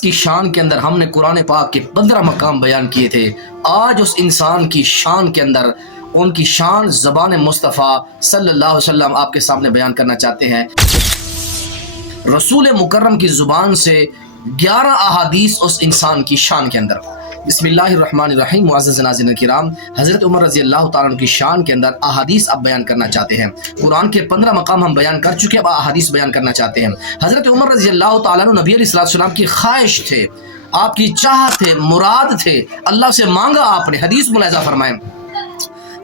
شخص کی شان کے اندر ہم نے قرآن پاک کے 15 مقام بیان کیے تھے، آج اس انسان کی شان کے اندر ان کی شان زبان مصطفیٰ صلی اللہ علیہ وسلم آپ کے سامنے بیان کرنا چاہتے ہیں۔ رسول مکرم کی زبان سے 11 احادیث اس انسان کی شان کے اندر۔ بسم اللہ الرحمن الرحیم۔ معزز ناظرین کرام، حضرت عمر رضی اللہ تعالیٰ عنہ کی شان کے اندر احادیث آپ بیان کرنا چاہتے ہیں۔ قرآن کے 15 مقام ہم بیان کر چکے، اب احادیث بیان کرنا چاہتے ہیں۔ حضرت عمر رضی اللہ تعالیٰ عنہ نبی علیہ السلام کی خواہش تھے، آپ کی چاہت تھے، مراد تھے، اللہ سے مانگا آپ نے۔ حدیث ملاحظہ فرمائیں،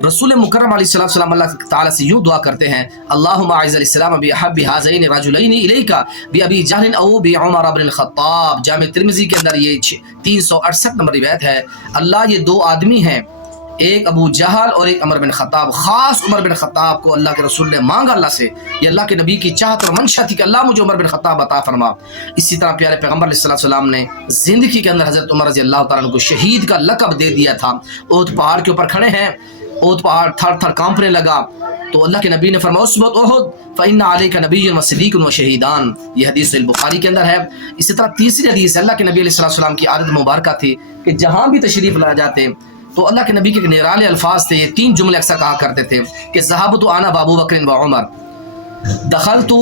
رسول مکرم علیہ السلام اللہ تعالیٰ سے یوں دعا کرتے ہیں، اللہم اعز الاسلام بحب هذین الرجلین الیک بابی جہل او بعمر بن الخطاب۔ جامع ترمذی کے اندر یہ 368 نمبر روایت ہے۔ اللہ یہ دو آدمی ہیں، ایک ابو جہل اور ایک عمر بن خطاب۔ خاص عمر بن خطاب کو اللہ کے رسول نے مانگا اللہ سے، یہ اللہ کے نبی کی چاہت اور منشا تھی کہ اللہ مجھے عمر بن خطاب عطا فرما۔ اسی طرح پیارے پیغمبر علیہ السلام نے زندگی کے اندر حضرت عمر رضی اللہ تعالیٰ عنہ کو شہید کا لقب دے دیا تھا۔ احد پہاڑ کے اوپر کھڑے ہیں، احد پہاڑ تھر تھر کانپنے لگا تو اللہ کے نبی نے فرمایا اثبت احد فإن علیک نبی و صدیق و شہیدان۔ یہ حدیث البخاری کے اندر ہے۔ اسی طرح تیسری حدیث ہے، اللہ کے نبی علیہ السلام کی عادت مبارکہ تھی کہ جہاں بھی تشریف لا جاتے تو اللہ کے نبی کے نرانے الفاظ تھے، یہ 3 جملے اکثر کہا کرتے تھے کہ ذهبت انا ابو بکر و عمر، دخلت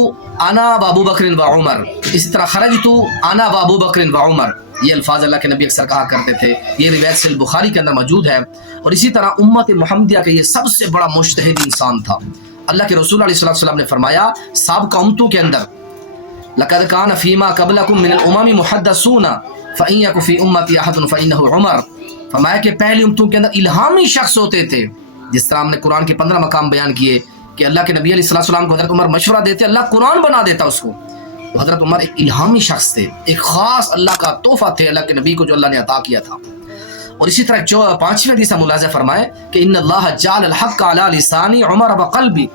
انا ابو بکر و عمر، اسی طرح خرجت انا ابو بکر و عمر۔ یہ الفاظ اللہ کے نبی اکثر کہا کرتے تھے، یہ روایت سے البخاری کے اندر موجود ہے۔ اور اسی طرح امت محمدیہ کا یہ سب سے بڑا مجتہد انسان تھا۔ اللہ کے رسول علیہ السلام نے فرمایا سابقہ امتوں کے اندر لقد کان فیما قبلکم من الامم محدثون فإن یک فی امتی احد فإنہ عمر۔ فرمایا کہ پہلی امتوں کے اندر الہامی شخص ہوتے تھے، جس طرح ہم نے قرآن کے 15 مقام بیان کیے کہ اللہ کے نبی علیہ السلام کو حضرت عمر مشورہ دیتے، اللہ قرآن بنا دیتا اس کو۔ تو حضرت عمر ایک الہامی شخص تھے، ایک خاص اللہ کا تحفہ تھے اللہ کے نبی کو جو اللہ نے عطا کیا تھا۔ اور اسی طرح 5ویں حدیث ملاحظہ فرمائے کہ ان اللہ جعل الحق علی لسانی عمر وقلبی۔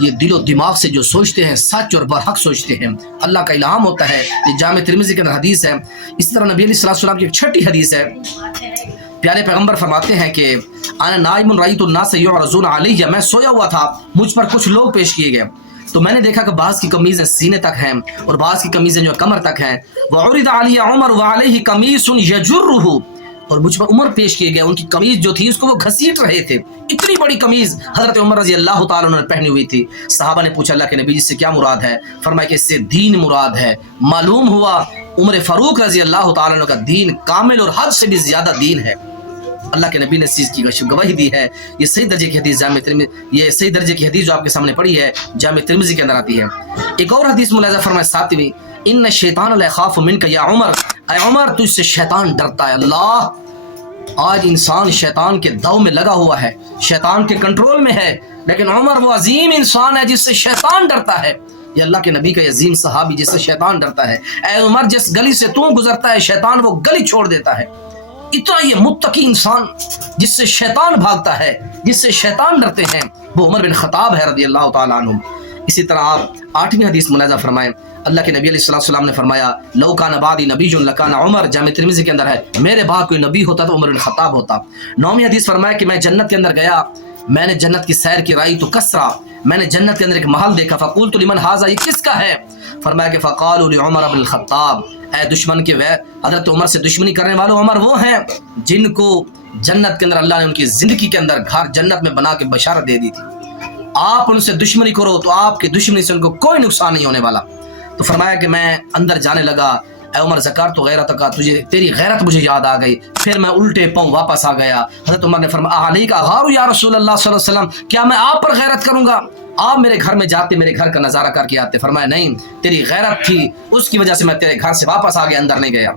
یہ دل و دماغ سے جو سوچتے ہیں سچ اور برحق سوچتے ہیں، اللہ کا الہام ہوتا ہے۔ یہ جامع ترمذی کے اندر حدیث ہے۔ اسی طرح نبی علیہ السلام کی ایک 6ٹھی حدیث ہے، پیارے پیغمبر فرماتے ہیں کہ انا نائم رأیت الناس یعرضون علیہ، میں سویا ہوا تھا، مجھ پر کچھ لوگ پیش کیے گئے تو میں نے دیکھا کہ بعض کی قمیضیں سینے تک ہیں اور بعض کی قمیضیں جو کمر تک ہیں۔ وعرض علی عمر وعلیہ قمیص یجرہ، اور مجھ پر عمر پیش کیے گئے، ان کی قمیض جو تھی اس کو وہ گھسیٹ رہے تھے۔ اتنی بڑی قمیض حضرت عمر رضی اللہ تعالیٰ عنہ نے پہنی ہوئی تھی۔ صحابہ نے پوچھا اللہ کے نبی جس سے کیا مراد ہے؟ فرمایا کہ اس سے دین مراد ہے۔ معلوم ہوا عمر فاروق رضی اللہ تعالیٰ عنہ کا دین کامل اور حد سے بھی زیادہ دین ہے۔ اللہ کے نبی نے اس چیز کی گواہی دی ہے۔ یہ صحیح درجے کی حدیث یہ صحیح درجے کی حدیث جو آپ کے سامنے پڑھی ہے جامع ترمذی کے اندر آتی ہے۔ ایک اور حدیث ملاحظہ فرمائے 7ویں، ان الشیطان لیخاف منک یا عمر، اے عمر تجھ سے شیطان ڈرتا ہے۔ اللہ، آج انسان شیطان کے دو میں لگا ہوا ہے، شیطان کے کنٹرول میں ہے، لیکن عمر وہ عظیم انسان ہے جس سے شیطان ڈرتا ہے۔ یہ اللہ کے نبی کا عظیم صحابی جس سے شیطان ڈرتا ہے۔ اے عمر جس گلی سے تو گزرتا ہے شیطان وہ گلی چھوڑ دیتا ہے۔ اتنا یہ متقی انسان جس سے شیطان بھاگتا ہے، جس سے شیطان ڈرتے ہیں، وہ عمر بن خطاب ہے رضی اللہ تعالیٰ عنہ۔ اسی طرح آپ 8ویں حدیث ملاحظہ فرمائیں، اللہ کے نبی علیہ السلام نے فرمایا لو کان بعدی نبی لکان عمر، جامع ترمذی کے اندر ہے، میرے بعد کوئی نبی ہوتا تو عمر بن خطاب ہوتا۔ 9ویں حدیث فرمایا کہ میں جنت کے اندر گیا، میں نے جنت کی سیر کی، رائی تو کسرا، میں نے جنت کے اندر ایک محل دیکھا، فقولت لمن ھذا، یہ کس کا ہے؟ فرمایا کہ فقالوا لعمر بن الخطاب، اے دشمن کے حضرت عمر سے دشمنی کرنے والوں، عمر وہ ہیں جن کو جنت کے اندر اللہ نے ان کی زندگی کے اندر گھر جنت میں بنا کے بشارت دے دی تھی۔ آپ ان سے دشمنی کرو تو آپ کی دشمنی سے ان کو کوئی نقصان نہیں ہونے والا۔ تو فرمایا کہ میں اندر جانے لگا، اے عمر ذکرت غیرتک، تجھے تیری غیرت مجھے یاد آ گئی، پھر میں الٹے پاؤں واپس آ گیا۔ حضرت عمر نے فرمایا علیک اغار یا رسول اللہ صلی اللہ علیہ وسلم، کیا میں آپ پر غیرت کروں گا؟ آپ میرے گھر میں جاتے میرے گھر کا نظارہ کر کے آتے۔ فرمایا نہیں، تیری غیرت تھی اس کی وجہ سے میں تیرے گھر سے واپس آ گیا، اندر نہیں گیا۔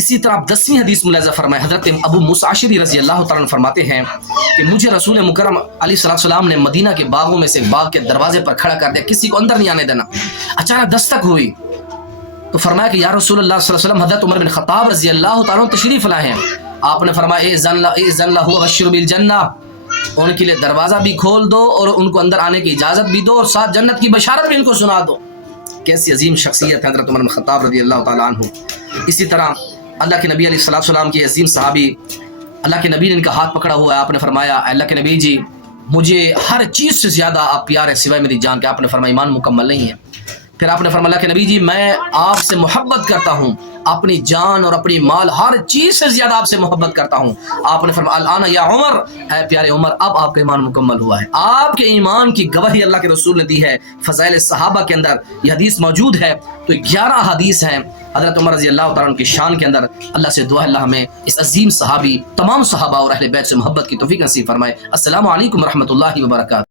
اسی طرح 10ویں حدیث ملاحظہ فرمائے، حضرت ابو موسیٰ اشعری رضی اللہ تعالیٰ عنہ فرماتے ہیں کہ مجھے رسول مکرم علیہ السلام نے مدینہ کے باغوں میں سے باغ کے دروازے پر کھڑا کر دیا، کسی کو اندر نہیں آنے دینا۔ اچانک دستک ہوئی تو فرمایا کہ یا رسول اللہ صلی اللہ علیہ وسلم، حضرت عمر بن خطاب رضی اللہ تعالیٰ عنہ تشریف لائے ہیں۔ آپ نے فرمایا اذن لہ وبشر بالجنہ، ان کے لیے دروازہ بھی کھول دو اور ان کو اندر آنے کی اجازت بھی دو اور ساتھ جنت کی بشارت بھی ان کو سنا دو۔ کیسی عظیم شخصیت ہے حضرت عمر بن خطاب رضی اللہ تعالیٰ عنہ۔ اسی طرح اللہ کے نبی علیہ السلام کے عظیم صحابی، اللہ کے نبی نے ان کا ہاتھ پکڑا ہوا ہے، آپ نے فرمایا اللہ کے نبی جی مجھے ہر چیز سے زیادہ آپ پیار ہے سوائے میری جان کے۔ آپ نے فرمایا ایمان مکمل نہیں ہے۔ پھر آپ نے فرمایا کہ نبی جی میں آپ سے محبت کرتا ہوں، اپنی جان اور اپنی مال ہر چیز سے زیادہ آپ سے محبت کرتا ہوں۔ آپ نے فرمایا الان یا عمر، اے پیارے عمر اب آپ کا ایمان مکمل ہوا ہے۔ آپ کے ایمان کی گواہی اللہ کے رسول نے دی ہے۔ فضائل صحابہ کے اندر یہ حدیث موجود ہے، تو 11 حدیث ہیں حضرت عمر رضی اللہ تعالیٰ عنہ کی شان کے اندر۔ اللہ سے دعا ہے اللہ ہمیں اس عظیم صحابی، تمام صحابہ اور اہل بیت سے محبت کی توفیق نصیب فرمائے۔ السلام علیکم ورحمۃ اللہ وبرکاتہ۔